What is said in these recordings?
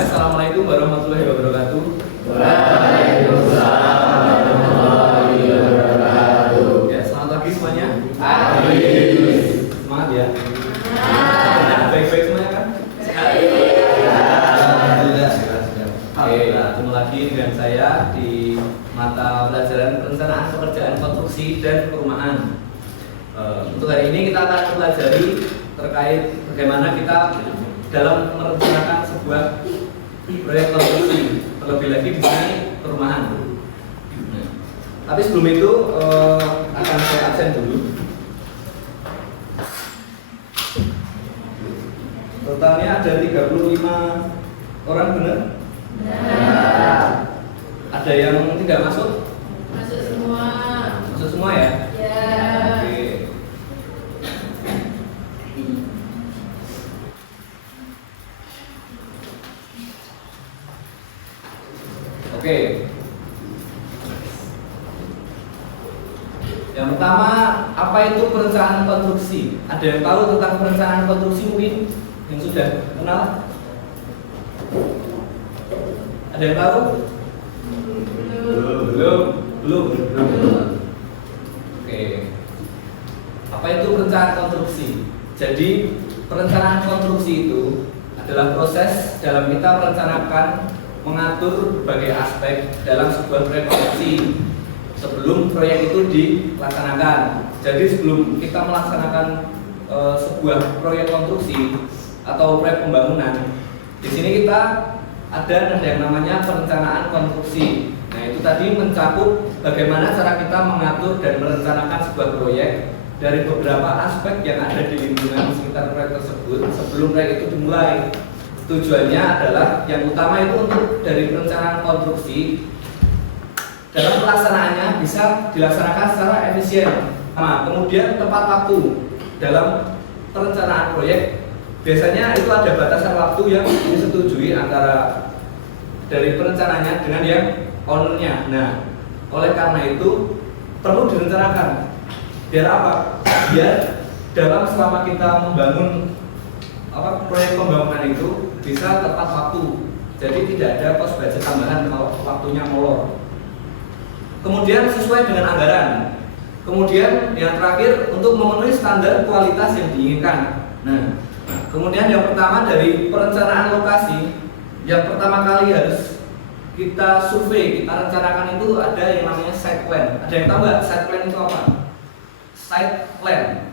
semuanya, Assalamualaikum warahmatullahi wabarakatuh. Waalaikumsalam warahmatullahi wabarakatuh. Ya, selamat pagi semuanya. Pagi. Semangat ya. Baik-baik semuanya kan? Alhamdulillah. Oke, ketemu lagi dengan saya di mata pelajaran perencanaan pekerjaan konstruksi dan perumahan. Untuk hari ini kita akan mempelajari terkait bagaimana kita dalam merencanakan sebuah proyek konstruksi, terlebih lagi di sini perumahan. Tapi sebelum itu akan saya absen dulu. Totalnya ada 35 orang, benar? Benar. Ada yang tidak masuk? Masuk semua. Masuk semua ya? Ya. Oke. Oke. Yang pertama, apa itu perencanaan konstruksi? Ada yang tahu tentang perencanaan konstruksi mungkin? Yang sudah kenal? Ada yang tahu? Belum. Oke. Apa itu perencanaan konstruksi? Jadi, perencanaan konstruksi itu adalah proses dalam kita merencanakan, mengatur berbagai aspek dalam sebuah proyek konstruksi sebelum proyek itu dilaksanakan. Jadi sebelum kita melaksanakan sebuah proyek konstruksi atau proyek pembangunan, di sini kita ada yang namanya perencanaan konstruksi. Nah, itu tadi mencakup bagaimana cara kita mengatur dan merencanakan sebuah proyek dari beberapa aspek yang ada di lingkungan sekitar proyek tersebut sebelum proyek itu dimulai. Tujuannya adalah yang utama itu untuk dari perencanaan konstruksi dalam pelaksanaannya bisa dilaksanakan secara efisien. Nah, kemudian tepat waktu dalam perencanaan proyek biasanya itu ada batasan waktu yang disetujui antara dari perencananya dengan yang ownernya. Nah, oleh karena itu perlu direncanakan. Biar apa? Biar dalam selama kita membangun proyek pembangunan itu bisa tepat waktu. Jadi tidak ada kos budget tambahan kalau waktunya molor. Kemudian sesuai dengan anggaran. Kemudian yang terakhir untuk memenuhi standar kualitas yang diinginkan. Nah, kemudian yang pertama dari perencanaan lokasi, yang pertama kali harus kita survei, kita rencanakan itu ada yang namanya site plan. Ada yang tahu nggak site plan itu apa? Site plan.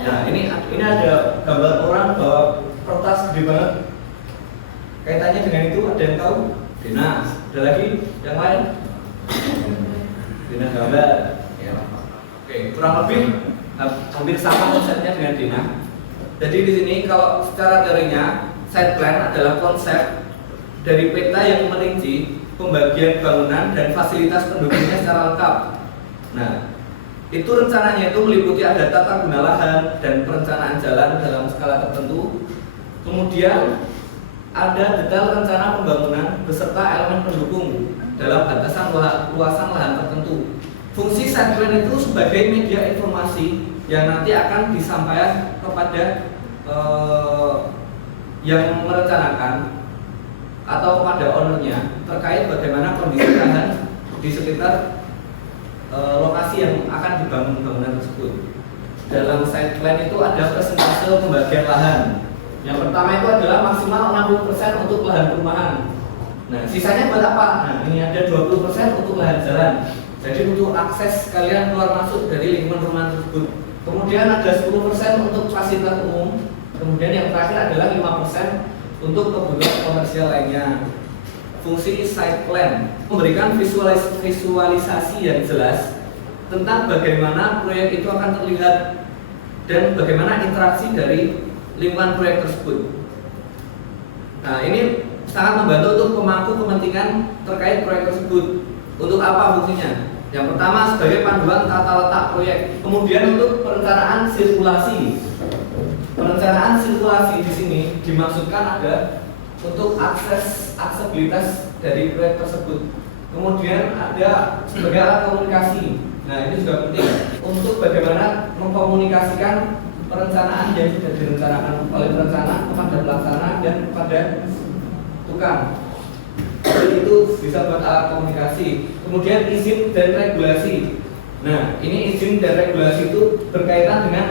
Nah, ini ada gambar orang bawa kertas gede banget. Kaitannya dengan itu ada yang tahu? Nah, ada lagi yang lain? Dina gambar. Ya. Oke, kurang lebih hampir sama konsepnya dengan Dina. Jadi di sini kalau secara teorinya site plan adalah konsep dari peta yang merinci pembagian bangunan dan fasilitas pendukungnya secara lengkap. Nah, itu rencananya itu meliputi ada tata guna lahan dan perencanaan jalan dalam skala tertentu. Kemudian ada detail rencana pembangunan beserta elemen pendukung dalam batasan luasan lahan tertentu. Fungsi site plan itu sebagai media informasi yang nanti akan disampaikan kepada yang merencanakan atau kepada ownernya terkait bagaimana kondisi lahan di sekitar lokasi yang akan dibangun bangunan tersebut. Dalam site plan itu ada persentase pembagian lahan. Yang pertama itu adalah maksimal 60% untuk lahan perumahan. Nah, sisanya buat apa? Nah, ini ada 20% untuk lahan jalan. Jadi untuk akses kalian keluar masuk dari lingkungan perumahan tersebut. Kemudian ada 10% untuk fasilitas umum. Kemudian yang terakhir adalah 5% untuk kebutuhan komersial lainnya. Fungsi site plan memberikan visualisasi yang jelas tentang bagaimana proyek itu akan terlihat dan bagaimana interaksi dari lingkungan proyek tersebut. Nah, ini sangat membantu untuk pemangku kepentingan terkait proyek tersebut. Untuk apa fungsinya? Yang pertama sebagai panduan tata letak proyek. Kemudian untuk perencanaan sirkulasi. Perencanaan sirkulasi di sini dimaksudkan ada untuk aksesibilitas dari proyek tersebut. Kemudian ada sebagai alat komunikasi. Nah, ini juga penting untuk bagaimana mengkomunikasikan perencanaan yang sudah direncanakan oleh perencana kepada pelaksana dan kepada tukang. Jadi itu bisa buat alat komunikasi. Kemudian izin dan regulasi. Nah, ini izin dan regulasi itu berkaitan dengan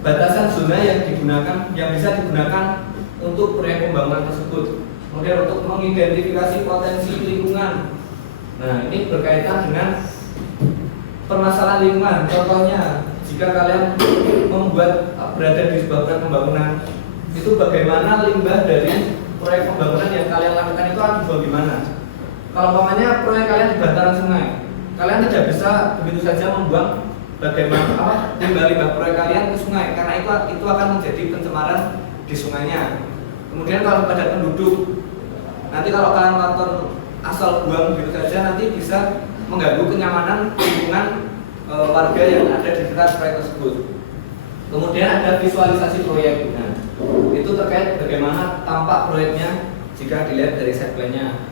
batasan zona yang digunakan, yang bisa digunakan untuk proyek pembangunan tersebut. Kemudian untuk mengidentifikasi potensi lingkungan. Nah, ini berkaitan dengan permasalahan lingkungan. Contohnya, jika kalian berada di sebuah proyek pembangunan, itu bagaimana limbah dari proyek pembangunan yang kalian lakukan itu akan dibuang di mana? Kalau umpamanya proyek kalian di bantaran sungai, kalian tidak bisa begitu saja membuang bagaimana limbah-limbah proyek kalian ke sungai, karena itu akan menjadi pencemaran di sungainya. Kemudian kalau pada penduduk, nanti kalau kalian melakukan asal buang begitu saja, nanti bisa mengganggu kenyamanan lingkungan warga yang ada di sekitar proyek tersebut. Kemudian ada visualisasi proyek. Nah, itu terkait bagaimana tampak proyeknya jika dilihat dari site plan-nya.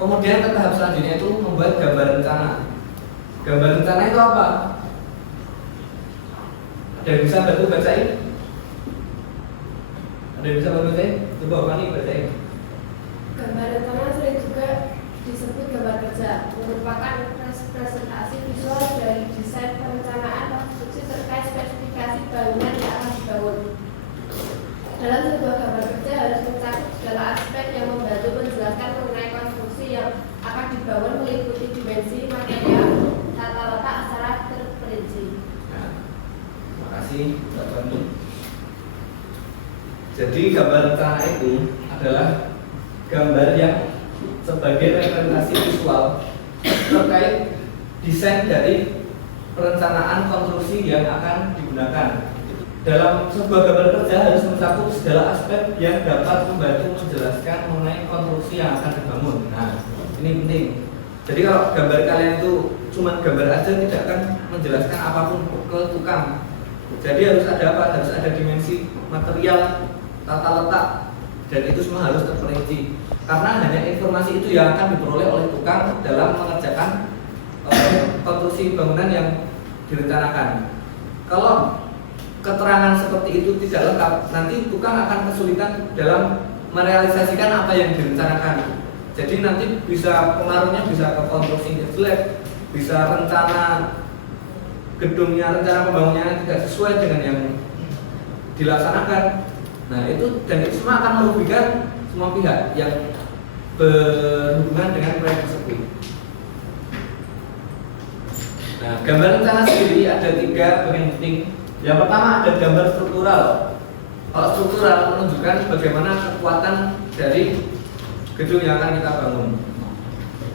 Kemudian tahap selanjutnya itu membuat gambar rencana. Gambar rencana itu apa? Ada yang bisa bantu bacain? Ada yang bisa bantu bacain? Coba Fani bacain. Gambar rencana sering juga disebut gambar kerja, merupakan presentasi visual dari desain perencanaan konstruksi terkait spesifikasi bangunan yang akan dibangun. Dalam sebuah gambar kerja harus mencakup segala aspek yang membantu menjelaskan mengenai konstruksi yang akan dibangun, meliputi dimensi, material, tata letak secara terperinci. Nah, terima kasih Mbak Fani. Jadi gambar rencana itu adalah gambar yang sebagai representasi visual terkait desain dari perencanaan konstruksi yang akan digunakan. Dalam sebuah gambar kerja harus mencakup segala aspek yang dapat membantu menjelaskan mengenai konstruksi yang akan dibangun. Nah, ini penting. Jadi kalau gambar kalian itu cuma gambar aja tidak akan menjelaskan apapun ke tukang. Jadi harus ada apa? Harus ada dimensi, material, tata letak, dan itu semua harus terperinci. Karena hanya informasi itu yang akan diperoleh oleh tukang dalam mengerjakan konstruksi bangunan yang direncanakan. Kalau keterangan seperti itu tidak lengkap, nanti tukang akan kesulitan dalam merealisasikan apa yang direncanakan. Jadi nanti bisa pengaruhnya bisa ke konstruksi jelek, bisa rencana gedungnya, rencana pembangunannya tidak sesuai dengan yang dilaksanakan. Nah itu dan itu semua akan merugikan semua pihak yang berhubungan dengan proyek tersebut. Nah, gambar rencana sendiri ada 3 bagian penting. Yang pertama ada gambar struktural. Kalau struktural menunjukkan bagaimana kekuatan dari gedung yang akan kita bangun.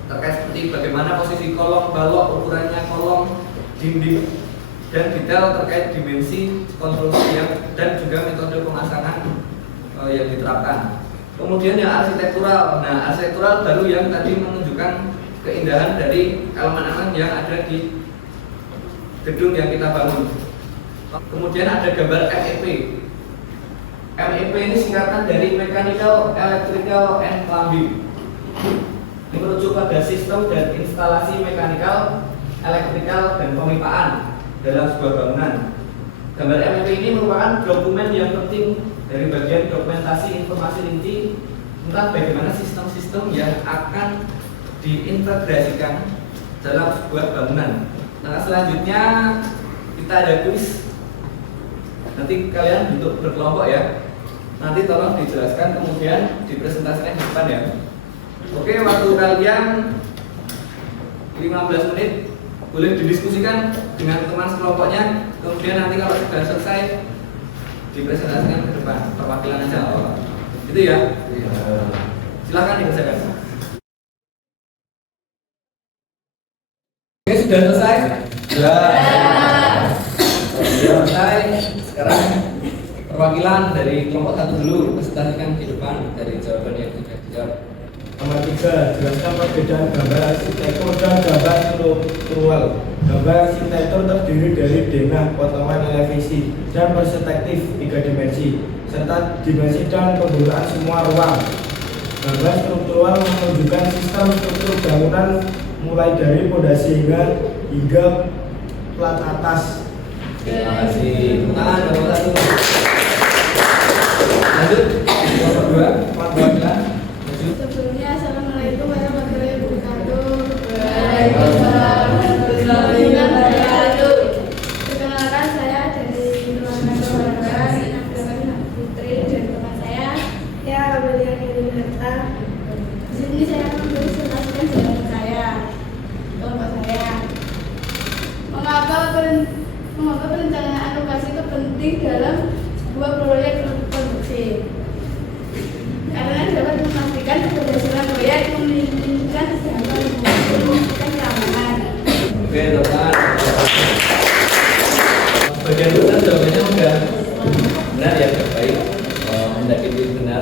Terkait seperti bagaimana posisi kolom, balok, ukurannya kolom, dinding, dan detail terkait dimensi konstruksi dan juga metode pemasangan yang diterapkan. Kemudian yang arsitektural. Nah, arsitektural baru yang tadi menunjukkan keindahan dari elemen-elemen yang ada di gedung yang kita bangun. Kemudian ada gambar MEP. MEP ini singkatan dari Mechanical, Electrical, and Plumbing. Ini merujuk pada sistem dan instalasi mekanikal, elektrikal, dan pemipaan dalam sebuah bangunan. Gambar MEP ini merupakan dokumen yang penting dari bagian dokumentasi informasi rinci tentang bagaimana sistem-sistem yang akan diintegrasikan dalam sebuah bangunan. Nah, selanjutnya kita ada kuis. Nanti kalian bentuk berkelompok ya. Nanti tolong dijelaskan kemudian dipresentasikan di depan ya. Oke, waktu kalian 15 menit boleh didiskusikan dengan teman sekelompoknya. Kemudian nanti kalau sudah selesai dipresentasikan ke depan, perwakilan aja. Itu ya. Silakan dikerjakan. Oke, sudah selesai? Sudah selesai. Sekarang perwakilan dari kelompok 1 dulu presentasikan di depan dari jawaban yang sudah dijawab. Nomor 3, jelaskan perbedaan gambar arsitektur dan gambar struktural. Gambar arsitektur terdiri dari denah, potongan elevasi, dan perspektif 3 dimensi, serta dimensi dan penggunaan semua ruang. Gambar struktural menunjukkan sistem struktur bangunan mulai dari fondasi hingga plat atas. Terima kasih. Tepuk tangan nomor 1. Lanjut nomor 2, Pak Wakil. Lanjut. Sebelumnya, Assalamualaikum warahmatullahi wabarakatuh. Waalaikumsalam warahmatullahi wabarakatuh. Perkenalkan, saya dari Ruangan Keluarga Nabila Putri dan teman saya Amelia Nirina. Di sini saya akan mempresentasikan jawaban saya, kelompok saya. Mengapa perencanaan lokasi itu penting dalam sebuah proyek produksi? Karena dapat memastikan keberhasilan proyek, meningkatkan kesehatan lingkungan, memastikan keamanan. Oke, teman. Bagian besar jawabannya udah benar ya, baik. Hendak itu benar.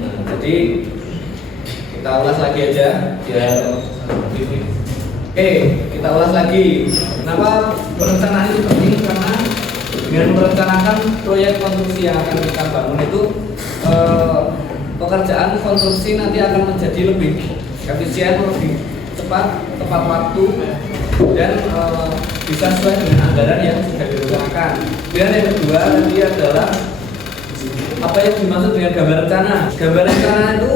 Nah, jadi kita ulas lagi aja biar lebih. Oke, kita ulas lagi. Kenapa perencanaan itu penting? Karena dengan merencanakan proyek konstruksi yang akan kita bangun itu pekerjaan konstruksi nanti akan menjadi lebih efisien, lebih cepat, tepat waktu, dan bisa sesuai dengan anggaran yang sudah direncanakan. Kemudian yang kedua tadi adalah apa yang dimaksud dengan gambar rencana. Gambar rencana itu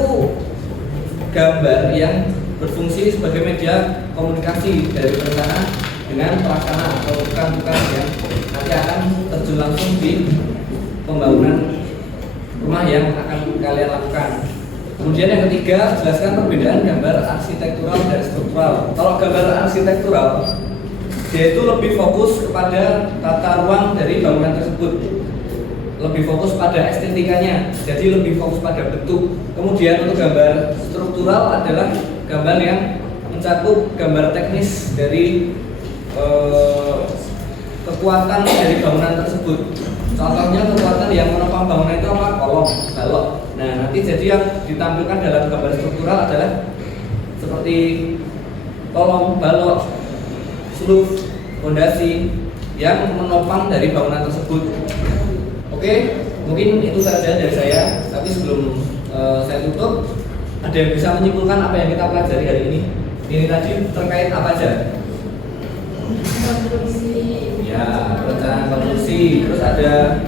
gambar yang berfungsi sebagai media komunikasi dari perencana dengan pelaksana atau bukan yang nanti akan terjun langsung di pembangunan rumah yang akan kalian lakukan. Kemudian yang ketiga, jelaskan perbedaan gambar arsitektural dan struktural. Kalau gambar arsitektural, dia itu lebih fokus kepada tata ruang dari bangunan tersebut, lebih fokus pada estetikanya, jadi lebih fokus pada bentuk. Kemudian untuk gambar struktural adalah gambar yang mencakup gambar teknis dari kekuatan dari bangunan tersebut. Contohnya kekuatan yang menopang bangunan itu apa? Kolom, balok. Nah, nanti jadi yang ditampilkan dalam gambar struktural adalah seperti kolom, balok, sluf, fondasi yang menopang dari bangunan tersebut. Oke, mungkin itu saja dari saya. Tapi sebelum saya tutup, ada yang bisa menyimpulkan apa yang kita pelajari hari ini? Ini tadi terkait apa aja? Konstruksi. Ya, perencanaan konstruksi. Terus ada,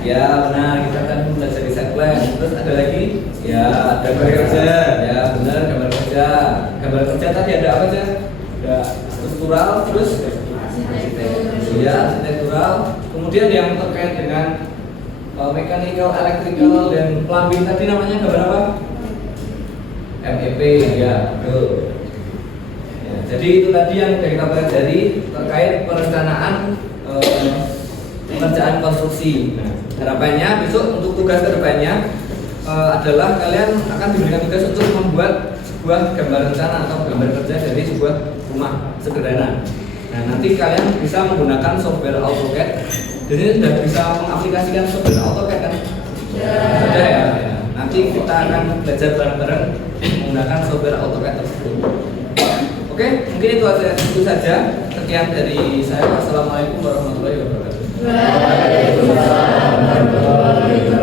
ya benar, kita kan belajar di set plan. Terus ada lagi, ya gambar kerja. Ya benar, gambar kerja. Gambar kerja tadi ada apa aja? Ada struktural, terus ya arsitektural. Kemudian yang terkait dengan mechanical, electrical, dan plumbing tadi namanya gambar apa? MEP, ya betul. Ya, jadi itu tadi yang kita pelajari terkait perencanaan pekerjaan konstruksi. Nah, harapannya besok untuk tugas kedepannya adalah kalian akan diberikan tugas untuk membuat sebuah gambar rencana atau gambar kerja dari sebuah rumah sederhana. Nah, nanti kalian bisa menggunakan software AutoCAD. Jadi sudah bisa mengaplikasikan software AutoCAD kan? Sudah ya. Nanti kita akan belajar bareng-bareng menggunakan software AutoCAD tersebut. Oke, mungkin itu saja. Sekian dari saya. Wassalamualaikum warahmatullahi wabarakatuh. Waalaikumsalam warahmatullahi wabarakatuh.